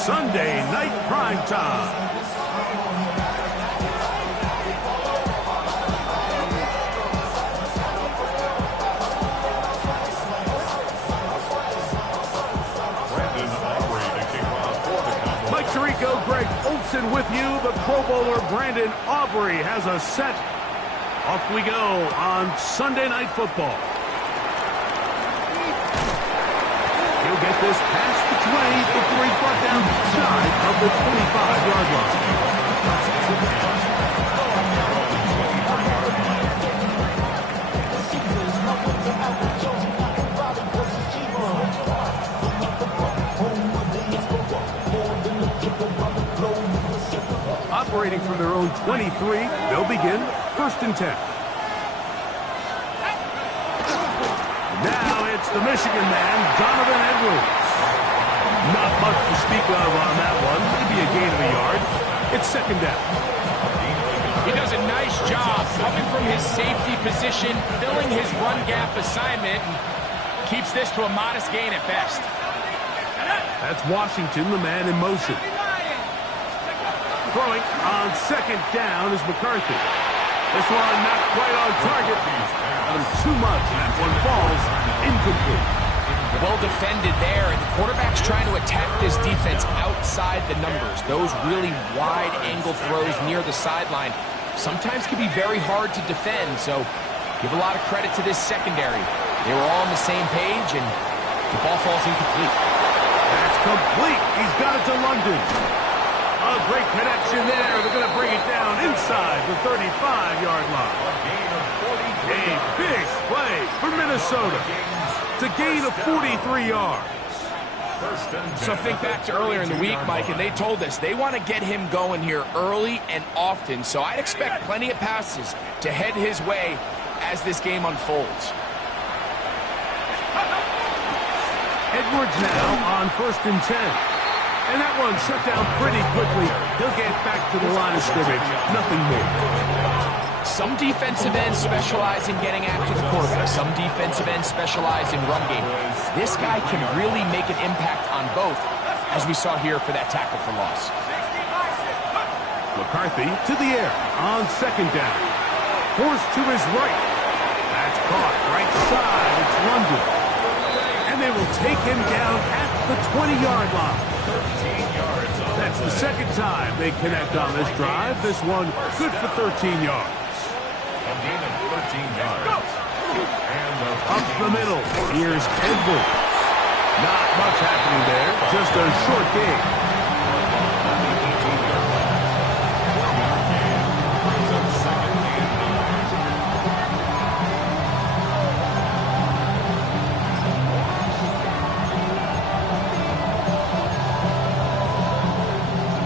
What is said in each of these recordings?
Sunday Night Prime Time. Mike Tirico, Greg Olson with you. The Pro Bowler Brandon Aubrey has a set. Off we go on Sunday Night Football. He'll get this past the 20 before he's brought down shy of the 25-yard line. Operating from their own 23, they'll begin 1st and 10. Now it's the Michigan man, Donovan Edwards. Not much to speak of on that one. Maybe a gain of a yard. It's 2nd down. He does a nice job coming from his safety position, filling his run gap assignment, and keeps this to a modest gain at best. That's Washington, the man in motion. Throwing on 2nd down is McCarthy. This one not quite on target. Too much. That one falls incomplete. Well defended there, and the quarterback's trying to attack this defense outside the numbers. Those really wide angle throws near the sideline sometimes can be very hard to defend, so give a lot of credit to this secondary. They were all on the same page, and the ball falls incomplete. That's complete. He's got it to London. A great connection there. They're going to bring it down inside the 35-yard line. A big play for Minnesota to gain of 43 yards. So think back to earlier in the week, Mike, and they told us they want to get him going here early and often. So I'd expect plenty of passes to head his way as this game unfolds. Edwards now on 1st and 10. And that one shut down pretty quickly. He'll get back to the line of scrimmage. Nothing more. Some defensive ends specialize in getting after the quarterback. Some defensive ends specialize in run game. This guy can really make an impact on both, as we saw here for that tackle for loss. McCarthy to the air on 2nd down. Forced to his right. That's caught right side. It's London. And they will take him down at the 20-yard line. That's the 2nd time they connect on this drive. This one good for 13 yards. Up the middle, here's Edwards. Not much happening there, just a short gain.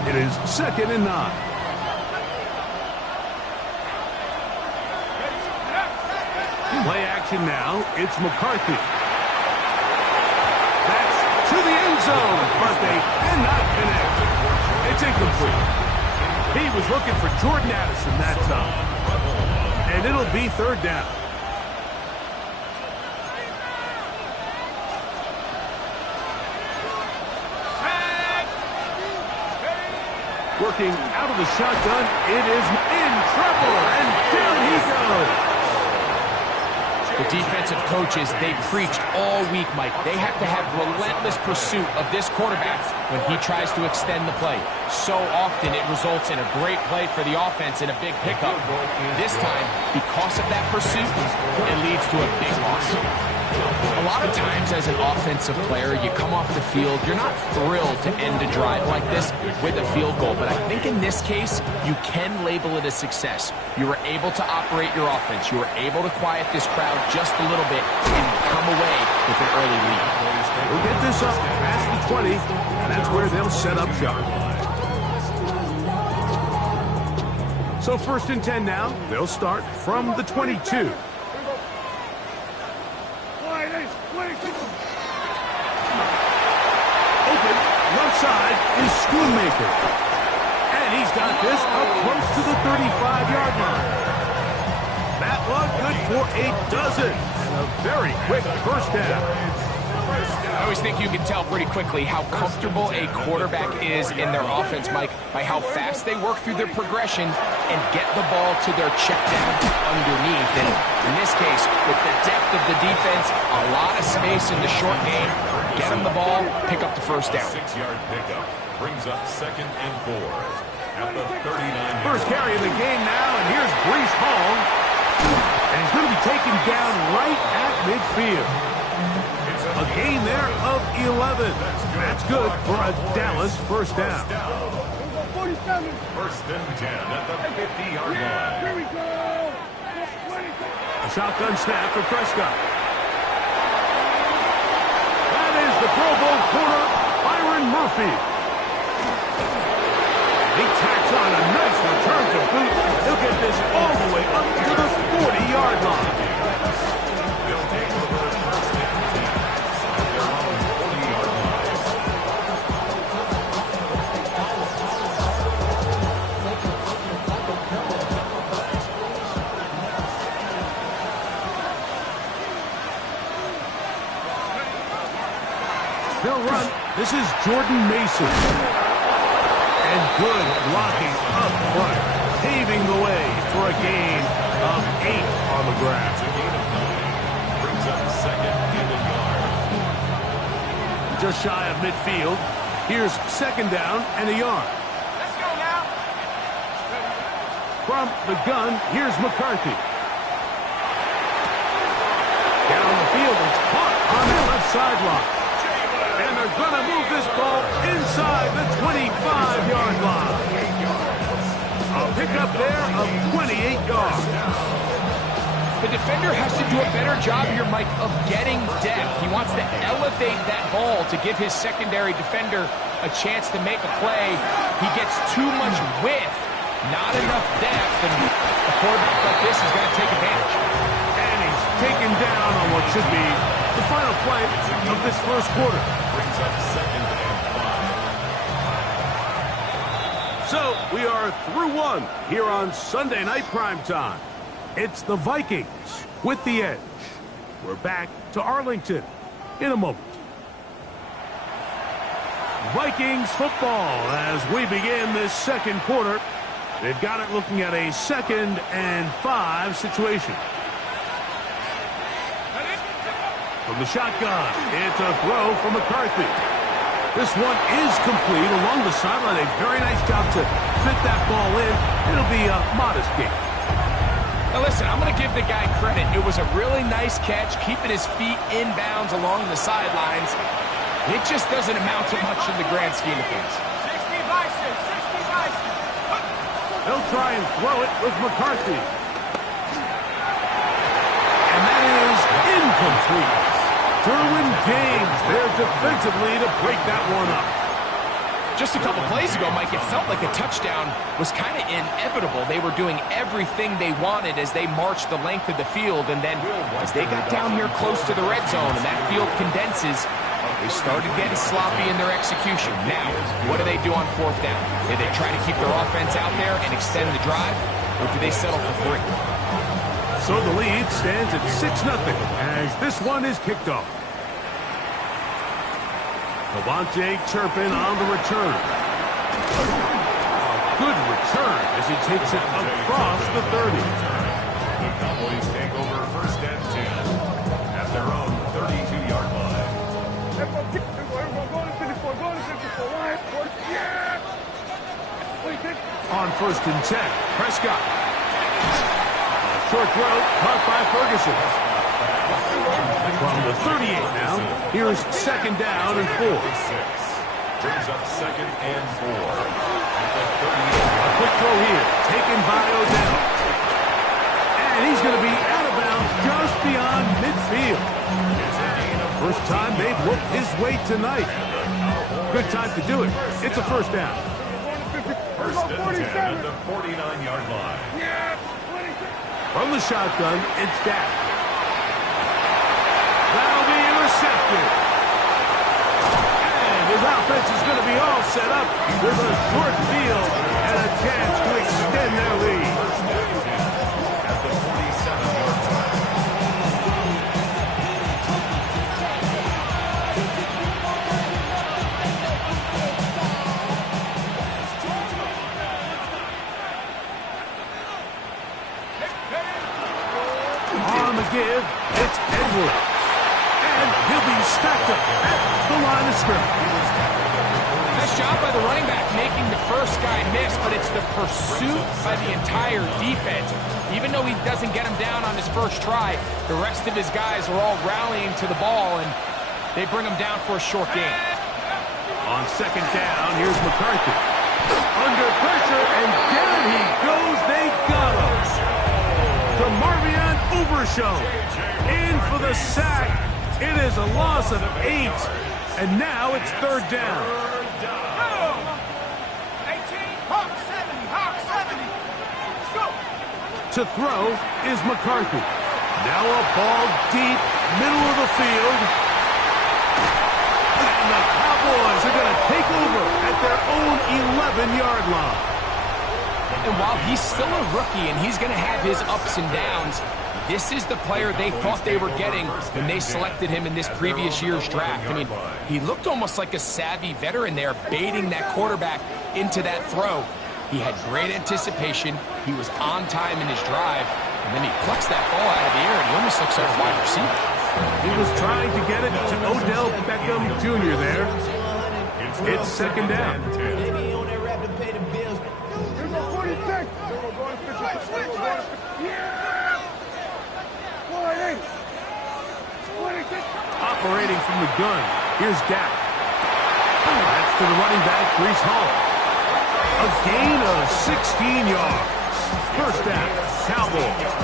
It is 2nd and 9. Play action now. It's McCarthy. That's to the end zone, but they cannot connect. It's incomplete. He was looking for Jordan Addison that time. And it'll be 3rd down. Working out of the shotgun, it is in trouble, and down he goes. The defensive coaches, they preached all week, Mike. They have to have relentless pursuit of this quarterback when he tries to extend the play. So often it results in a great play for the offense and a big pickup. This time, because of that pursuit, it leads to a big loss. A lot of times as an offensive player, you come off the field, you're not thrilled to end a drive like this with a field goal. But I think in this case, you can label it a success. You were able to operate your offense. You were able to quiet this crowd just a little bit and come away with an early lead. We'll get this up past the 20, and that's where they'll set up shop. So 1st and 10 now. They'll start from the 22. Open, left side is Schoonmaker. And he's got this up close to the 35-yard line. That one good for a dozen. And a very quick 1st down. I always think you can tell pretty quickly how comfortable a quarterback is in their offense, Mike, by how fast they work through their progression and get the ball to their check down underneath. And in this case, with the depth of the defense, a lot of space in the short game, get them the ball, pick up the first down. 6-yard pickup brings up 2nd and 4 at the 39. First carry of the game now, and here's Brees Hall. And he's going to be taken down right at midfield. A gain there of 11. That's good for a Dallas first down. First and 10 at the 50-yard line. Here we go. A shotgun snap for Prescott. That is the Pro Bowl corner, Byron Murphy. He tacks on a nice return to boot. He'll get this all the way up to the 40-yard line. They'll take over first and 10 at their own 40-yard line. They'll run. This is Jordan Mason. And good blocking up front, paving the way for a gain of 8 on the ground. It's a gain of 9. Brings up 2nd and a yard. Just shy of midfield. Here's 2nd down and a yard. Let's go now. From the gun, here's McCarthy. Down the field, it's caught on the left sideline. And they're going to move this ball inside the 25-yard line. A pickup there of 28 yards. The defender has to do a better job here, Mike, of getting depth. He wants to elevate that ball to give his secondary defender a chance to make a play. He gets too much width, not enough depth, and a quarterback like this is going to take advantage. And he's taken down on what should be the final play of this first quarter. Brings up 2nd and 5. So we are through one here on Sunday Night Primetime. It's the Vikings with the edge. We're back to Arlington in a moment. Vikings football as we begin this second quarter. They've got it looking at a 2nd and 5 situation. From the shotgun, it's a throw from McCarthy. This one is complete along the sideline. A very nice job to fit that ball in. It'll be a modest gain. Now listen, I'm going to give the guy credit. It was a really nice catch, keeping his feet in bounds along the sidelines. It just doesn't amount to much in the grand scheme of things. 60 bison, 60 bison. They'll try and throw it with McCarthy. And that is incomplete. Derwin James there defensively to break that one up. Just a couple plays ago, Mike, it felt like a touchdown was kind of inevitable. They were doing everything they wanted as they marched the length of the field, and then as they got down here close to the red zone and that field condenses, they started getting sloppy in their execution. Now, what do they do on 4th down? Do they try to keep their offense out there and extend the drive, or do they settle for 3? So the lead stands at 6-0 as this one is kicked off. Devontae Turpin on the return. A good return as he takes it across the 30. The Cowboys take over first and 10 at their own 32-yard line. On 1st and 10, Prescott. Short throw caught by Ferguson. From the 38 now, here's 2nd down and 4. Brings up 2nd and 4 at the 38. A quick throw here, taken by Odell. And he's going to be out of bounds just beyond midfield. First time they've looked his way tonight. Good time to do it. It's a first down. First and 10 at the 49-yard line. From the shotgun, it's Dak. That'll be intercepted. And his offense is going to be all set up with a short field and a chance to extend their lead. At the 47-yard line. give. It's Edwards. And he'll be stacked up at the line of scrimmage. Nice job by the running back making the first guy miss, but it's the pursuit by the entire defense. Even though he doesn't get him down on his first try, the rest of his guys are all rallying to the ball, and they bring him down for a short gain. On second down, here's McCarthy. Under pressure, and down he goes. They got him. DeMarvion Overshown in for the sack. It is a loss of 8, and now it's third down. To throw is McCarthy. Now a ball deep, middle of the field. And the Cowboys are going to take over at their own 11-yard line. And while he's still a rookie and he's going to have his ups and downs, this is the player they thought they were getting when they selected him in this previous year's draft. I mean, he looked almost like a savvy veteran there, baiting that quarterback into that throw. He had great anticipation. He was on time in his drive, and then he plucks that ball out of the air, and he almost looks like a wide receiver. He was trying to get it to Odell Beckham Jr. there. It's second down. Operating from the gun, here's Dak. That's to the running back, Breece Hall. A gain of 16 yards. First down, Cowboys.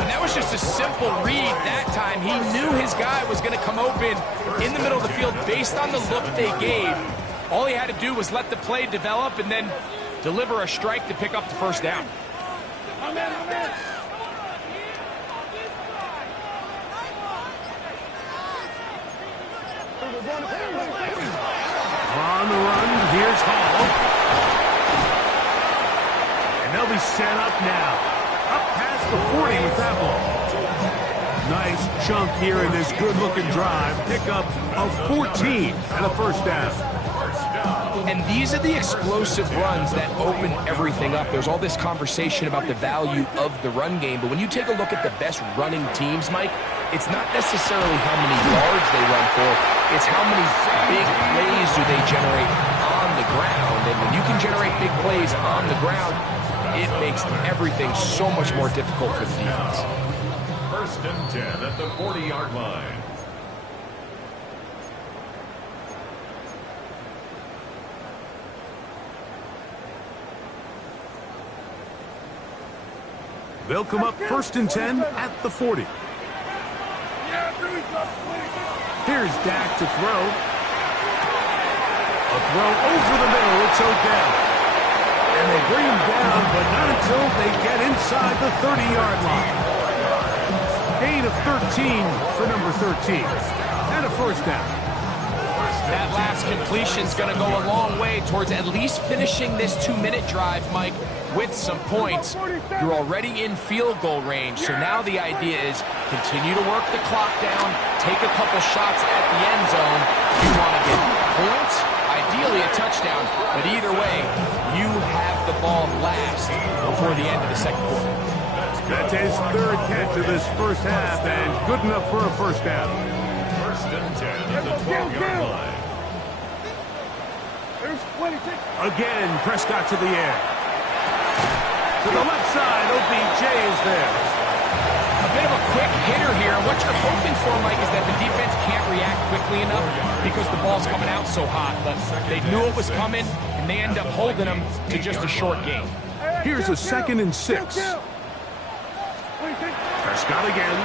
And that was just a simple read that time. He knew his guy was going to come open in the middle of the field based on the look they gave. All he had to do was let the play develop and then deliver a strike to pick up the first down. On the run, here's Hall. And they'll be set up now. Up past the 40 with that ball. Nice chunk here in this good-looking drive. Pickup of 14 and a first down. And these are the explosive runs that open everything up. There's all this conversation about the value of the run game, but when you take a look at the best running teams, Mike, it's not necessarily how many yards they run for, it's how many big plays do they generate on the ground. And when you can generate big plays on the ground, it makes everything so much more difficult for the defense. First and 10 at the 40-yard line. They'll come up first and 10 at the 40. Here's Dak to throw. A throw over the middle. It's Odell. And they bring him down, but not until they get inside the 30-yard line. Gain of 13 for number 13. And a first down. That last completion's going to go a long way towards at least finishing this 2-minute drive, Mike, with some points. You're already in field goal range, so now the idea is continue to work the clock down, take a couple shots at the end zone. You want to get points, ideally a touchdown, but either way, you have the ball last before the end of the second quarter. That's his third catch of this first half, and good enough for a first down. First and 10 at the 12-yard line. Again, Prescott to the air. To the left side, OBJ is there. A bit of a quick hitter here. What you're hoping for, Mike, is that the defense can't react quickly enough because the ball's coming out so hot. But they knew it was coming, and they end up holding them to just a short gain. Here's a 2nd and 6. Prescott again.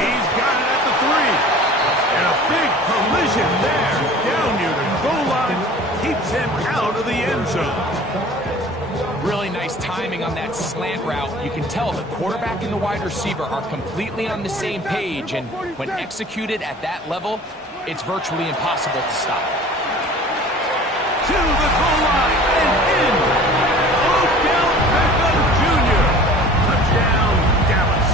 He's got it at the 3. And a big collision there. Down near the goal line. Keeps him out of the end zone. Really nice timing on that slant route. You can tell the quarterback and the wide receiver are completely on the same page, and when executed at that level, it's virtually impossible to stop. To the goal line and in. Odell Beckham Jr. Touchdown, Dallas.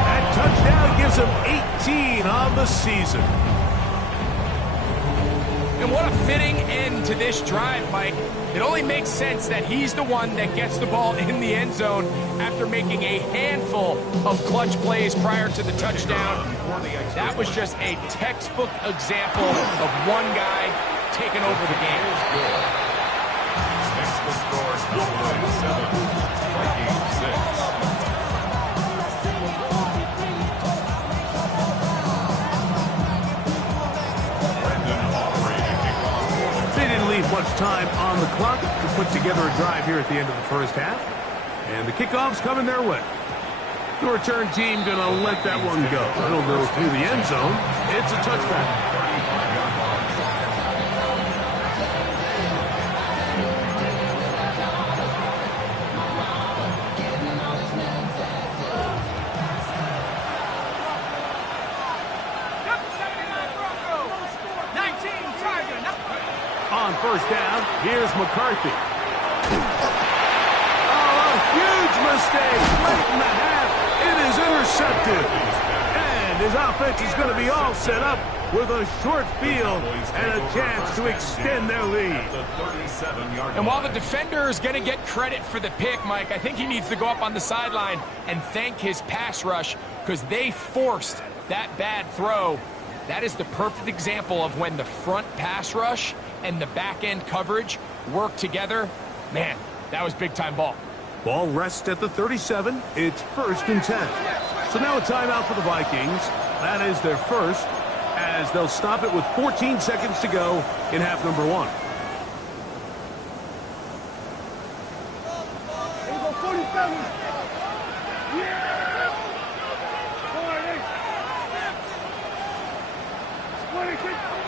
That touchdown gives him 18 on the season. And what a fitting end to this drive, Mike. It only makes sense that he's the one that gets the ball in the end zone after making a handful of clutch plays prior to the touchdown. That was just a textbook example of one guy taking over the game. Next, the score, Cowboys 7, Vikings 6. Much time on the clock to put together a drive here at the end of the first half. And the kickoff's coming their way. The return team going to let that one go. It'll go through the end zone. It's a touchback. On first down, here's McCarthy. Oh, a huge mistake late in the half. It is intercepted. And his offense is going to be all set up with a short field and a chance to extend their lead. And while the defender is going to get credit for the pick, Mike, I think he needs to go up on the sideline and thank his pass rush because they forced that bad throw. That is the perfect example of when the front pass rush and the back-end coverage work together. Man, that was big-time ball. Ball rests at the 37. It's 1st and 10. So now a timeout for the Vikings. That is their first, as they'll stop it with 14 seconds to go in half number 1.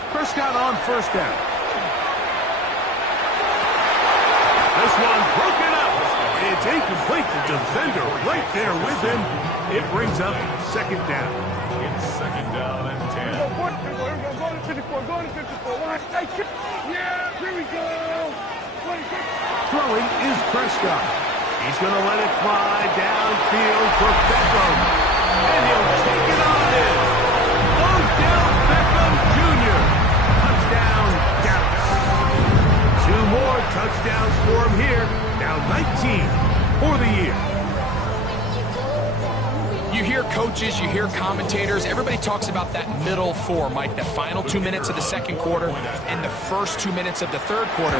Prescott on first down. This one broken up. It's incomplete. The defender right there with him. It brings up 2nd down. It's 2nd down and 10. Yeah, here we go. Throwing is Prescott. He's going to let it fly downfield for Beckham. And he'll take it on in. Odell Beckham Jr. Touchdown, Dallas. 2 more touchdowns for him here. Now 19 for the year. You hear coaches, you hear commentators, everybody talks about that middle 4, Mike, the final 2 minutes of the 2nd quarter and the first 2 minutes of the 3rd quarter.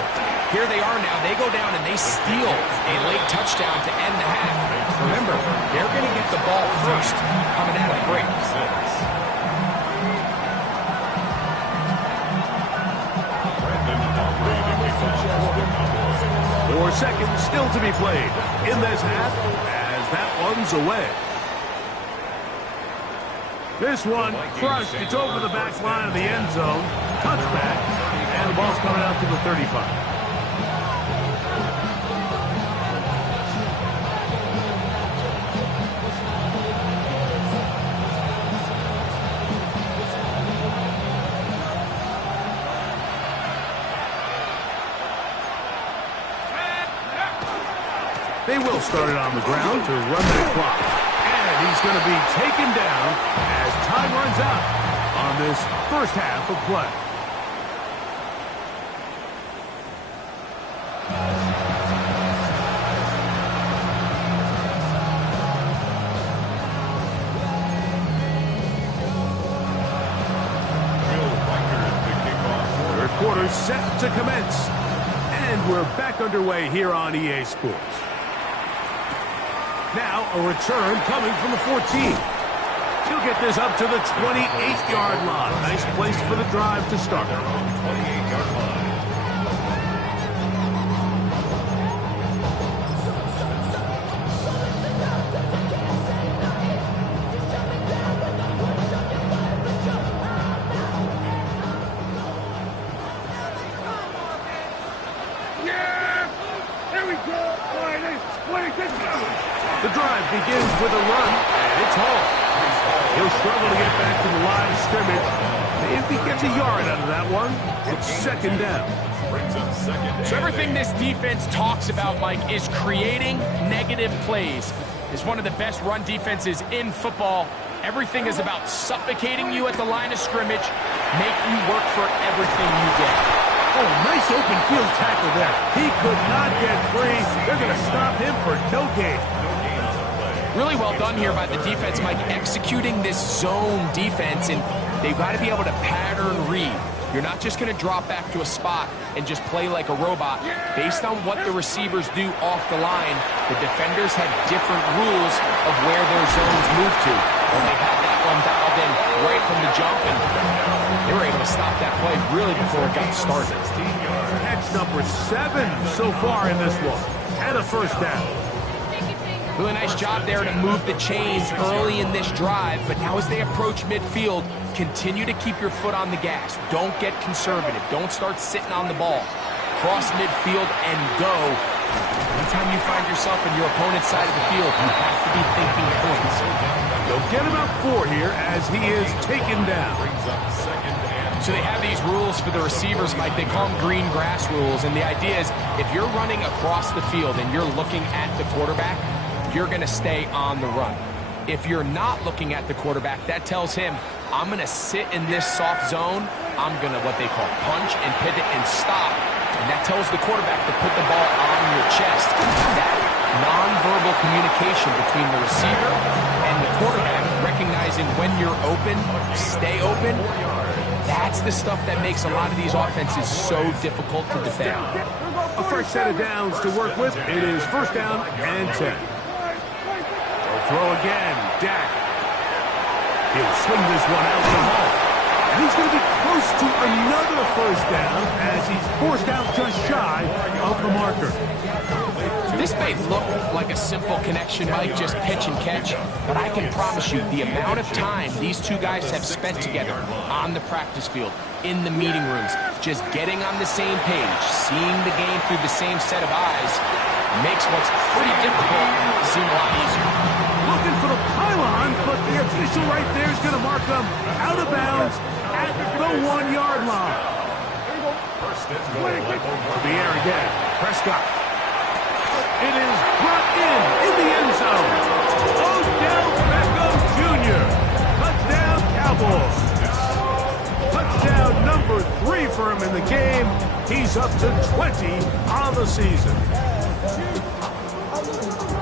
Here they are now. They go down and they steal a late touchdown to end the half. Remember, they're going to get the ball first coming out of the break. 4 seconds still to be played in this half as that one's away. This one crushed. It's over the back line of the end zone. Touchback. And the ball's coming out to the 35. They will start it on the ground to run that clock. And he's going to be taken down as time runs out on this first half of play. Third quarter set to commence. And we're back underway here on EA Sports. Now a return coming from the 14. He'll get this up to the 28-yard line. Nice place for the drive to start. 28-yard line. The drive begins with a run, and it's Hall. He'll struggle to get back to the line of scrimmage. Maybe he gets a yard out of that one. It's 2nd down. So everything this defense talks about, Mike, is creating negative plays. It's one of the best run defenses in football. Everything is about suffocating you at the line of scrimmage, making you work for everything. everything you get. Oh, nice open field tackle there. He could not get free. They're going to stop him for no gain. Really well done here by the defense, Mike, executing this zone defense, and they've got to be able to pattern read. You're not just going to drop back to a spot and just play like a robot. Based on what the receivers do off the line, the defenders have different rules of where their zones move to. And they had that one dialed in right from the jump, and they were able to stop that play really before it got started. Catch number 7 so far in this one, and a first down. Really nice job there to move the chains early in this drive, but now as they approach midfield, continue to keep your foot on the gas. Don't get conservative. Don't start sitting on the ball. Cross midfield and go. Anytime you find yourself on your opponent's side of the field, you have to be thinking points. They'll get about 4 here as he is taken down. So they have these rules for the receivers, Mike. They call them green grass rules, and the idea is if you're running across the field and you're looking at the quarterback, you're going to stay on the run. If you're not looking at the quarterback, that tells him, I'm going to sit in this soft zone. I'm going to what they call punch and pivot and stop. And that tells the quarterback to put the ball on your chest. That nonverbal communication between the receiver and the quarterback, recognizing when you're open, stay open, that's the stuff that makes a lot of these offenses so difficult to defend. A first set of downs to work with. It is first down and 10. Throw again, Dak. He'll swing this one out to the ball. And he's going to be close to another first down as he's forced out just shy of the marker. This may look like a simple connection, Mike, just pitch and catch, but I can promise you the amount of time these two guys have spent together on the practice field, in the meeting rooms, just getting on the same page, seeing the game through the same set of eyes, makes what's pretty difficult seem a lot easier. Looking for the pylon, but the official right there is going to mark them out of bounds at the 1-yard line. To the air again. Prescott. It is brought in the end zone. Odell Beckham Jr. Touchdown Cowboys. Touchdown number 3 for him in the game. He's up to 20 on the season.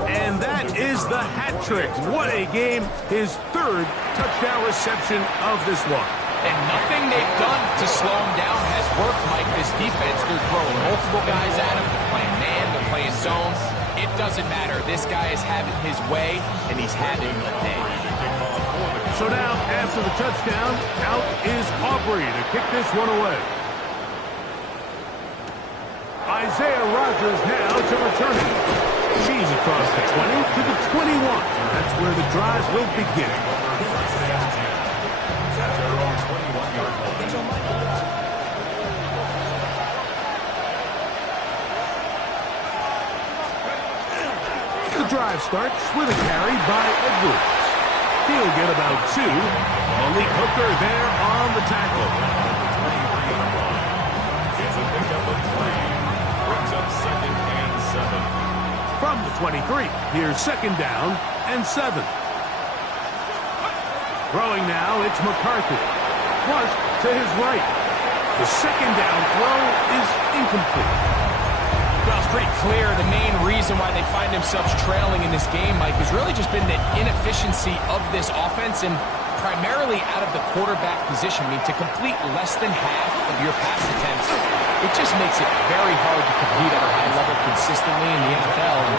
And that is the hat trick. What a game. His 3rd touchdown reception of this one. And nothing they've done to slow him down has worked, Mike. This defense, they're throwing multiple guys at him. They're playing man, they're playing zone. It doesn't matter. This guy is having his way, and he's having the day. So now, after the touchdown, out is Aubrey to kick this one away. Isaiah Rodgers now to return it. She's across the 20 to the 21. That's where the drive will begin. The drive starts with a carry by Edwards. He'll get about 2. Malik Hooker there on the tackle. It's a pickup of 3. Brings up 2nd and 7. From the 23, here's 2nd down and 7. Throwing now, it's McCarthy. Flush to his right. The 2nd down throw is incomplete. Well, it's pretty clear the main reason why they find themselves trailing in this game, Mike, has really just been the inefficiency of this offense and primarily out of the quarterback position. I mean, to complete less than half of your pass attempts, it just makes it very hard to compete at a high level consistently in the NFL. And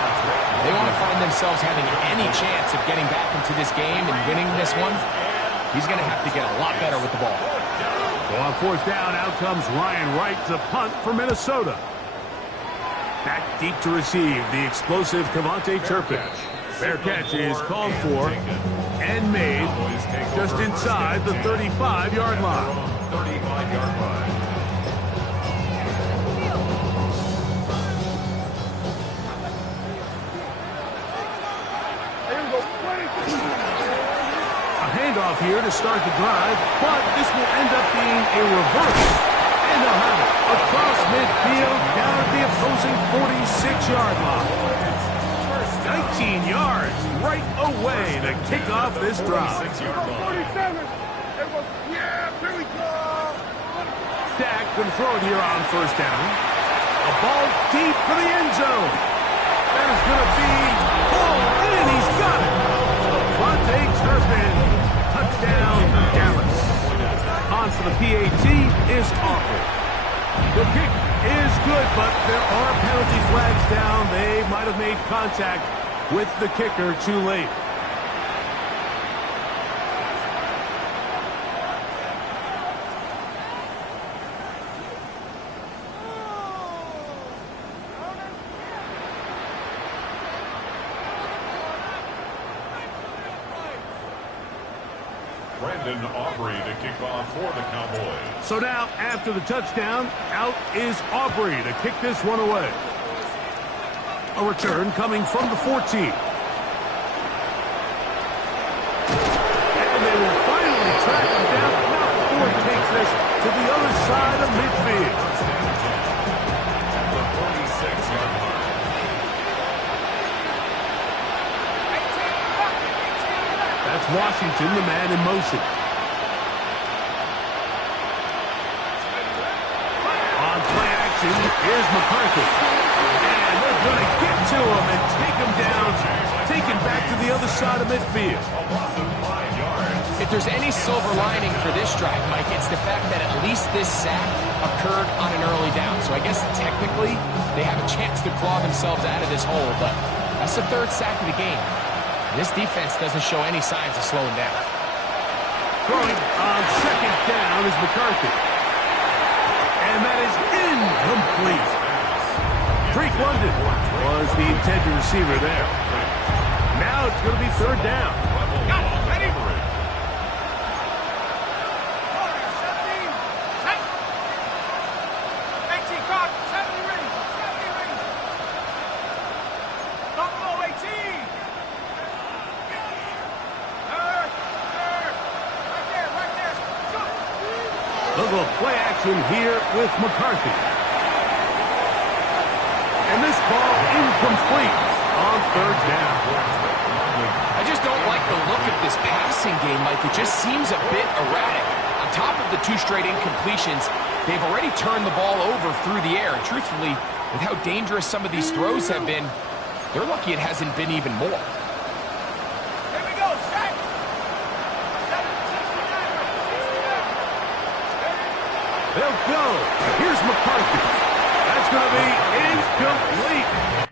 they want to find themselves having any chance of getting back into this game and winning this one. He's going to have to get a lot better with the ball. So on 4th down, out comes Ryan Wright to punt for Minnesota. Back deep to receive the explosive Kavontae Turpin. Fair catch is called for and made just inside the 35-yard line. 35-yard line. A handoff here to start the drive, but this will end up being a reverse. And they'll have it across midfield down at the opposing 46-yard line. 19 yards right away to kick off this drive. 47. Yeah, here we go. stacked. Going to throw it here on first down. A ball deep for the end zone. That is going to be pulled in. He's got it. Devontae Turpin. Touchdown, Dallas. On for the PAT is Aubrey. The kick is good, but there are penalty flags down. They might have made contact with the kicker too late. Brandon Aubrey to kick off for the Cowboys. So now, after the touchdown, out is Aubrey to kick this one away. A return coming from the 14. And they will finally track him down, not before he takes this to the other side of midfield. At the 46-yard line. That's Washington, the man in motion. On play action, here's McCarthy. And they're going to get to him and take him down, take him back to the other side of midfield. A loss of 5 yards. If there's any silver lining for this drive, Mike, it's the fact that at least this sack occurred on an early down. So I guess technically they have a chance to claw themselves out of this hole, but that's the third sack of the game. This defense doesn't show any signs of slowing down. Throwing on second down is McCarthy. And that is incomplete. Drake London was the intended receiver there. Now it's going to be third down. Ready? They'll go play action here with McCarthy. And this ball incomplete on third down. I just don't like the look of this passing game, Mike. It just seems a bit erratic. On top of the 2 straight incompletions, they've already turned the ball over through the air. And truthfully, with how dangerous some of these throws have been, they're lucky it hasn't been even more. Here we go, set. They'll go. Here's McCarthy. That's going to be incomplete.